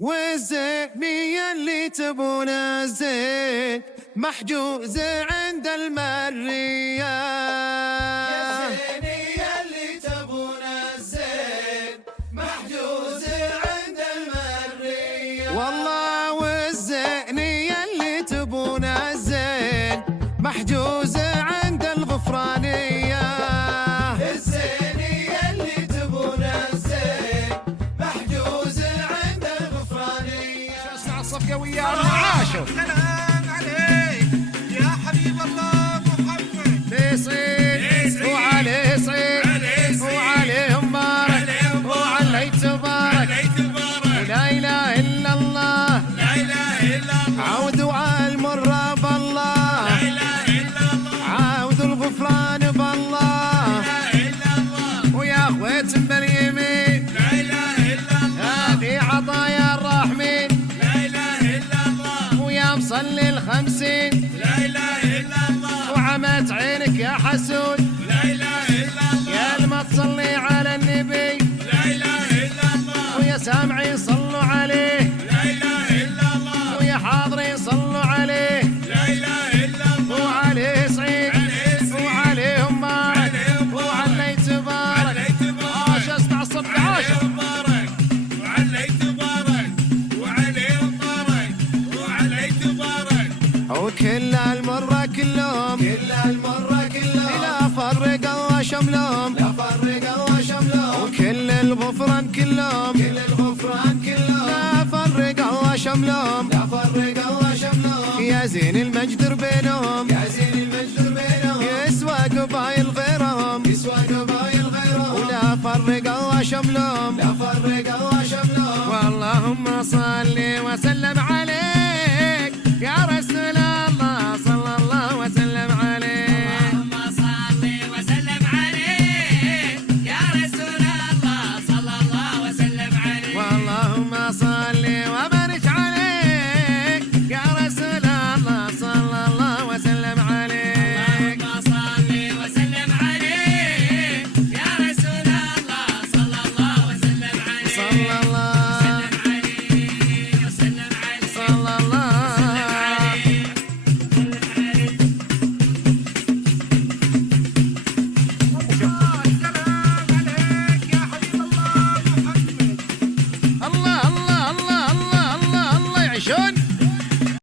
والزينية اللي تبون الزين محجوزة عند المرية. الزينية اللي تبون الزين محجوزة عند المرية. والله والزينية اللي تبون الزين محجوزة عند الغفرانية. الزينية اللي تبون الزين محجوزة عند الغفرانية. اسمع الصفقة ويا العاشر. سلام عليك يا حبيب الله محمد. ليصيد وعليه صيد وعليهم بارك وعلي تبارك. لا اله الا الله عودوا على المر بالله. عاودوا الغفران بالله. ويا اخوات باليمين هذه عطايا الرحمن. ويا مصلي الخمسين وعمت عينك يا حسود. يا لما تصلي على النبي ويا سامعين صلوا عليه. ويا حاضرين صلوا عليه. وعليه صعيد وعليهم بارك وعلي تبارك. عاش اسمع الصبح عاشر. وكل المرة كلهم لا فرق الله شملهم. وكل الغفران كلهم لا فرق الله شملهم. يا زين المجد بينهم يسوى قبايل غيرهم. ولا فرق الله شملهم.